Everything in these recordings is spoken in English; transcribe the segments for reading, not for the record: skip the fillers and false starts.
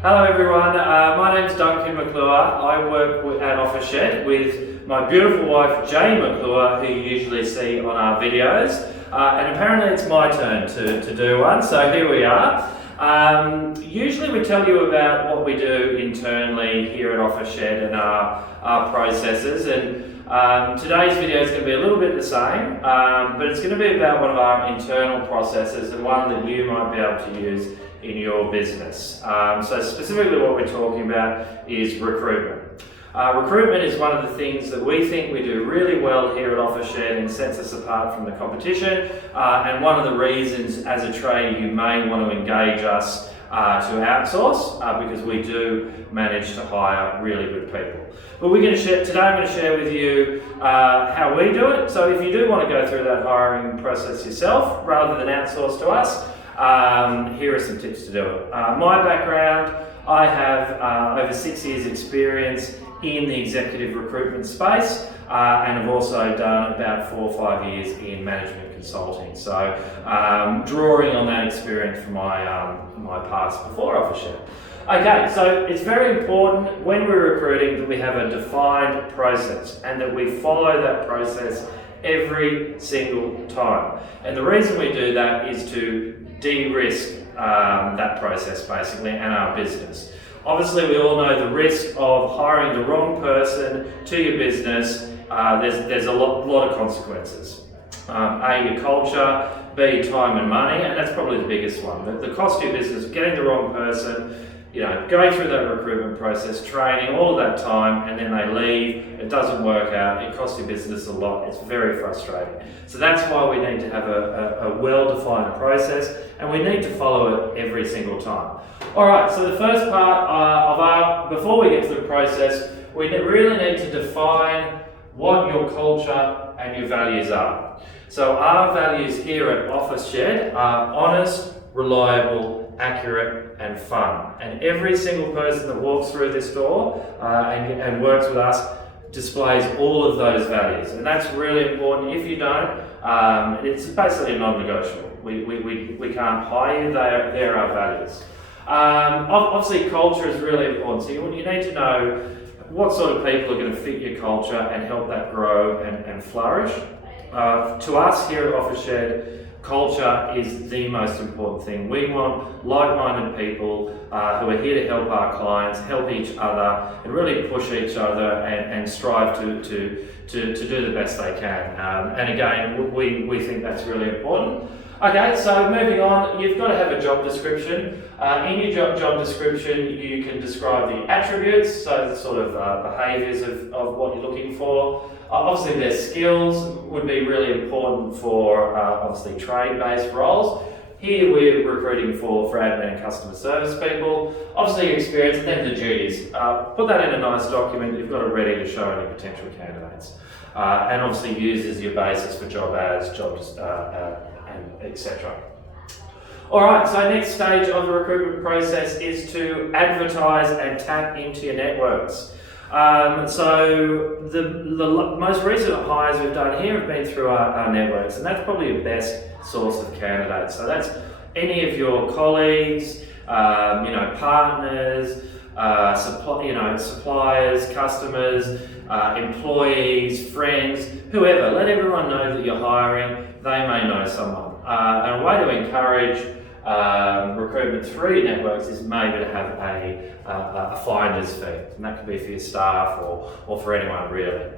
Hello everyone, my name's Duncan McClure. I work at Office Shed with my beautiful wife Jane McClure, who you usually see on our videos. And apparently it's my turn to do one, so here we are. Usually we tell you about what we do internally here at Office Shed and our processes, and today's video is going to be a little bit the same, but it's going to be about one of our internal processes and one that you might be able to use in your business. So specifically what we're talking about is recruitment. Recruitment is one of the things that we think we do really well here at Office Shed and sets us apart from the competition, and one of the reasons as a trader you may want to engage us to outsource, because we do manage to hire really good people. But today I'm going to share with you how we do it. So if you do want to go through that hiring process yourself rather than outsource to us, here are some tips to do it. My background, I have over 6 years experience in the executive recruitment space, and I've also done about 4 or 5 years in management consulting. So drawing on that experience from my past before Office Shed. Okay, so it's very important when we're recruiting that we have a defined process and that we follow that process every single time. And the reason we do that is to de-risk that process basically and our business. Obviously we all know the risk of hiring the wrong person to your business. There's a lot of consequences. A, your culture, B, time and money, and that's probably the biggest one. The cost to your business, getting the wrong person, going through that recruitment process, training, all of that time, and then they leave, it doesn't work out, it costs your business a lot, it's very frustrating. So that's why we need to have a well-defined process, and we need to follow it every single time. Alright, so the first part before we get to the process, we really need to define what your culture and your values are. So our values here at Office Shed are honest, reliable, accurate and fun. And every single person that walks through this door and works with us displays all of those values. And that's really important. If you don't, it's basically non-negotiable. We can't hire you, they're our values. Obviously culture is really important. So you need to know what sort of people are going to fit your culture and help that grow and flourish. To us here at Office Shed, culture is the most important thing. We want like-minded people who are here to help our clients, help each other, and really push each other and strive to do the best they can. And again, we think that's really important. Okay, so moving on, you've got to have a job description. In your job description, you can describe the attributes, so the sort of behaviours of what you're looking for. Obviously their skills would be really important for obviously trade-based roles. Here we're recruiting for admin and customer service people. Obviously your experience and then the duties. Put that in a nice document, you've got it ready to show any potential candidates. And obviously use as your basis for job ads, and etc. Alright, so next stage of the recruitment process is to advertise and tap into your networks. So the most recent hires we've done here have been through our networks, and that's probably your best source of candidates. So that's any of your colleagues, partners, suppliers, customers, employees, friends, whoever. Let everyone know that you're hiring. They may know someone. And a way to encourage recruitment through your networks is maybe to have a finder's fee, and that could be for your staff or for anyone really.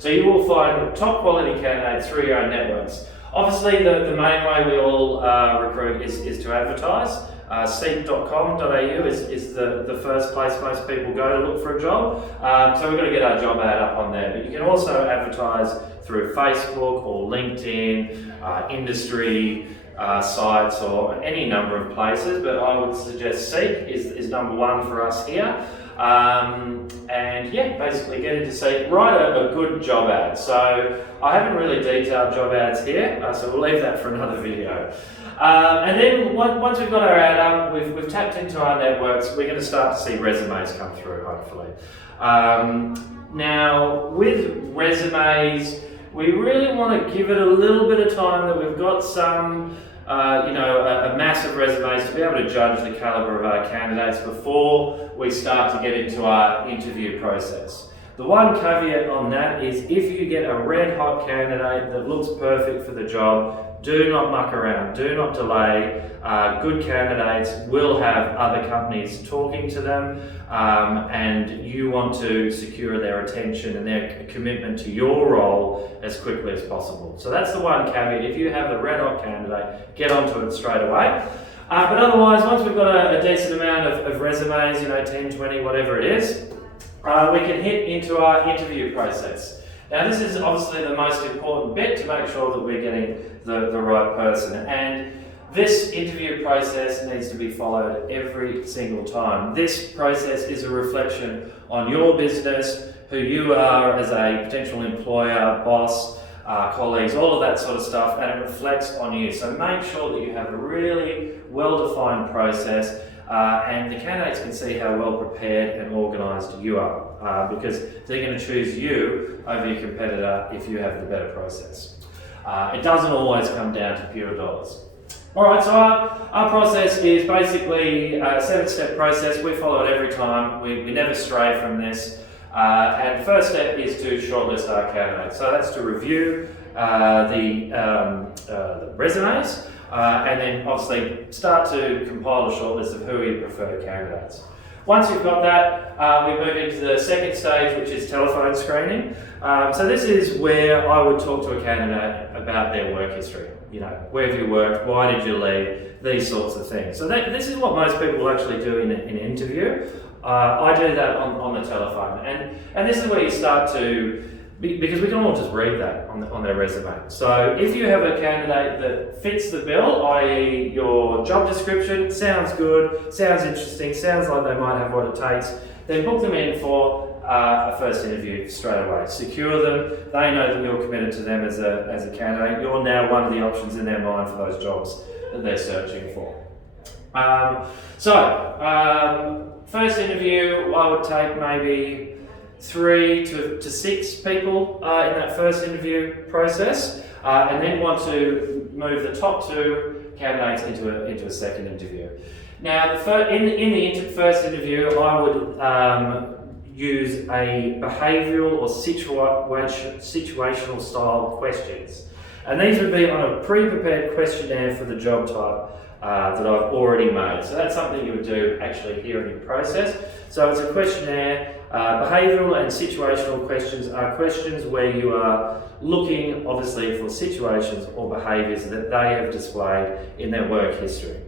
So you will find top quality candidates through your own networks. Obviously the main way we all recruit is to advertise. Seek.com.au is the first place most people go to look for a job. So we've got to get our job ad up on there, but you can also advertise through Facebook or LinkedIn, industry sites or any number of places, but I would suggest Seek is number one for us here. And yeah, basically get into Seek, write a good job ad. So I haven't really detailed job ads here, so we'll leave that for another video. And then once we've got our ad up, we've tapped into our networks, we're going to start to see resumes come through, hopefully. Now, with resumes, we really want to give it a little bit of time that we've got some a mass of resumes to be able to judge the caliber of our candidates before we start to get into our interview process. The one caveat on that is if you get a red hot candidate that looks perfect for the job, do not muck around, do not delay. Good candidates will have other companies talking to them, and you want to secure their attention and their commitment to your role as quickly as possible. So that's the one caveat. If you have a red hot candidate, get onto it straight away. But otherwise, once we've got a decent amount of resumes, 10, 20, whatever it is, we can hit into our interview process. Now this is obviously the most important bit to make sure that we're getting the right person, and this interview process needs to be followed every single time. This process is a reflection on your business, who you are as a potential employer, boss, colleagues, all of that sort of stuff, and it reflects on you. So make sure that you have a really well-defined process, and the candidates can see how well prepared and organised you are, because they're going to choose you over your competitor if you have the better process. It doesn't always come down to pure dollars. Alright, so our process is basically a 7-step process. We follow it every time. We never stray from this. And the first step is to shortlist our candidates. So that's to review the resumes, and then obviously start to compile a shortlist of who we prefer candidates. Once you've got that, we move into the second stage, which is telephone screening. So this is where I would talk to a candidate about their work history. Where have you worked? Why did you leave? These sorts of things. So this is what most people will actually do in an interview. I do that on the telephone, and this is where you start to, because we can all just read that on their resume. So if you have a candidate that fits the bill, i.e. your job description, sounds good, sounds interesting, sounds like they might have what it takes, then book them in for a first interview straight away. Secure them, they know that you're committed to them as a candidate. You're now one of the options in their mind for those jobs that they're searching for. First interview, I would take maybe 3 to 6 people in that first interview process, and then want to move the top 2 candidates into a second interview. Now, in the first interview, I would use a behavioural or situational style questions, and these would be on a pre-prepared questionnaire for the job type that I've already made. So that's something you would do actually here in your process. So it's a questionnaire. Behavioural and situational questions are questions where you are looking obviously for situations or behaviours that they have displayed in their work history.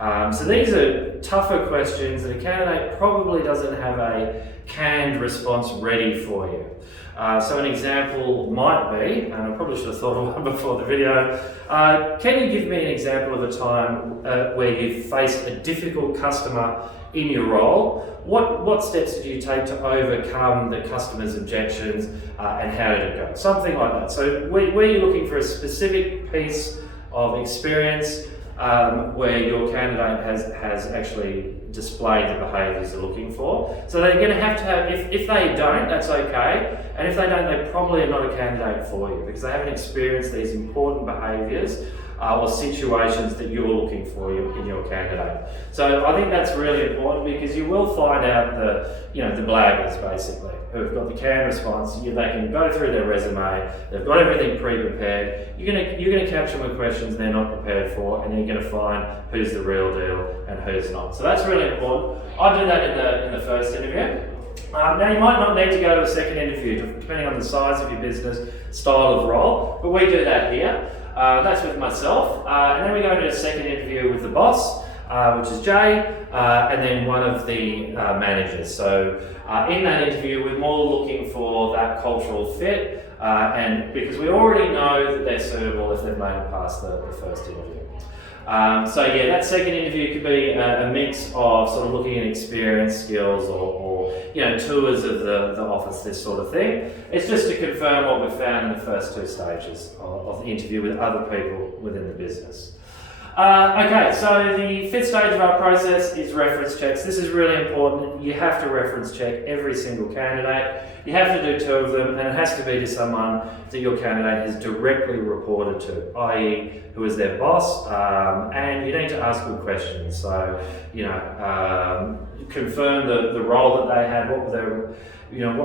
So these are tougher questions that a candidate probably doesn't have a canned response ready for you. So an example might be, and I probably should have thought of one before the video, can you give me an example of a time where you faced a difficult customer in your role? What steps did you take to overcome the customer's objections, and how did it go? Something like that. So where you're looking for a specific piece of experience where your candidate has actually displayed the behaviours they're looking for. So they're going to have, if they don't, that's okay, and if they don't, they probably are not a candidate for you because they haven't experienced these important behaviours or situations that you're looking for in your candidate. So I think that's really important because you will find out the blaggers basically who've got the canned response. They can go through their resume, they've got everything pre-prepared. You're gonna catch them with questions they're not prepared for, and you're gonna find who's the real deal and who's not. So that's really important. I do that in the first interview. Now you might not need to go to a second interview depending on the size of your business, style of role, but we do that here. That's with myself, and then we go into a second interview with the boss, which is Jay, and then one of the managers. So in that interview, we're more looking for that cultural fit, and because we already know that they're suitable if they've made it past the first interview. So yeah, that second interview could be a mix of sort of looking at experience, skills, or tours of the office, this sort of thing. It's just to confirm what we've found in the first 2 stages of the interview with other people within the business. Okay, so the fifth stage of our process is reference checks. This is really important. You have to reference check every single candidate. You have to do 2 of them, and it has to be to someone that your candidate has directly reported to, i.e. who is their boss, and you need to ask good questions. So, confirm the role that they had, what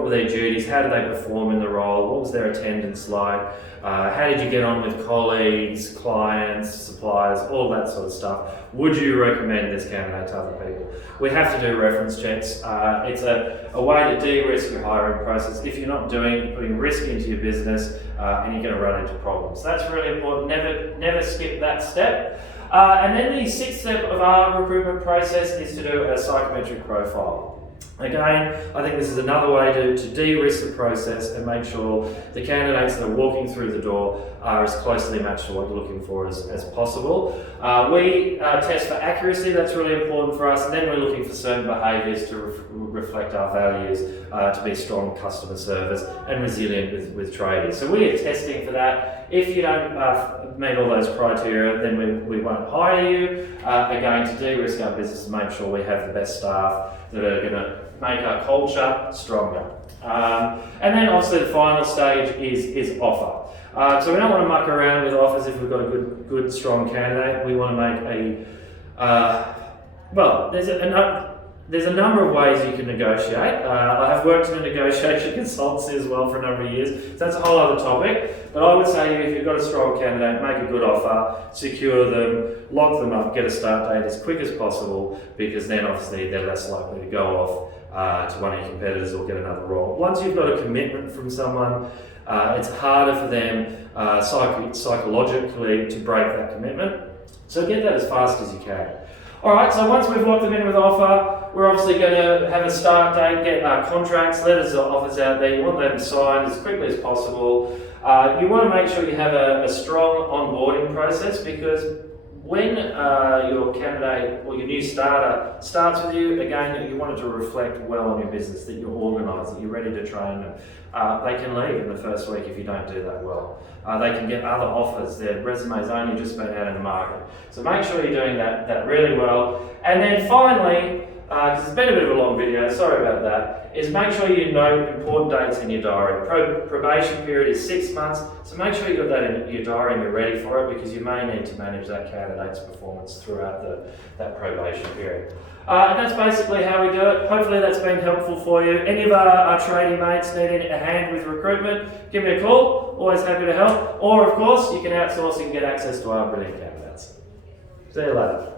were their duties, how did they perform in the role, what was their attendance like, how did you get on with colleagues, clients, suppliers, all that sort of stuff. Would you recommend this candidate to other people? We have to do reference checks. It's a way to de-risk your hiring process. If you're not doing it, you're putting risk into your business and you're going to run into problems. That's really important. Never skip that step. And then the 6th step of our recruitment process is to do a psychometric profile. Again, I think this is another way to de-risk the process and make sure the candidates that are walking through the door are as closely matched to what you're looking for as possible. We test for accuracy, that's really important for us, and then we're looking for certain behaviours to reflect our values, to be strong customer service and resilient with tradies. So we are testing for that. If you don't meet all those criteria, then we won't hire you. Again, to de-risk our business and make sure we have the best staff that are going to make our culture stronger. And then obviously the final stage is offer. So we don't want to muck around with offers if we've got a good strong candidate. We want to make there's a number of ways you can negotiate. I have worked in a negotiation consultancy as well for a number of years, so that's a whole other topic. But I would say if you've got a strong candidate, make a good offer, secure them, lock them up, get a start date as quick as possible, because then obviously they're less likely to go off to one of your competitors or get another role. Once you've got a commitment from someone, it's harder for them psychologically to break that commitment. So get that as fast as you can. Alright, so once we've locked them in with an offer, we're obviously going to have a start date, get contracts, letters of offers out there. You want them signed as quickly as possible. You want to make sure you have a strong onboarding process, because when your candidate or your new starter starts with you, again, you want it to reflect well on your business, that you're organised, that you're ready to train them. They can leave in the first week if you don't do that well. They can get other offers. Their resume's only just been out in the market. So make sure you're doing that really well. And then finally, because it's been a bit of a long video, sorry about that, is make sure you note important dates in your diary. Probation period is 6 months, so make sure you've got that in your diary and you're ready for it, because you may need to manage that candidate's performance throughout that probation period. And that's basically how we do it. Hopefully that's been helpful for you. Any of our tradie mates need a hand with recruitment, give me a call, always happy to help. Or of course, you can outsource and get access to our brilliant candidates. See you later.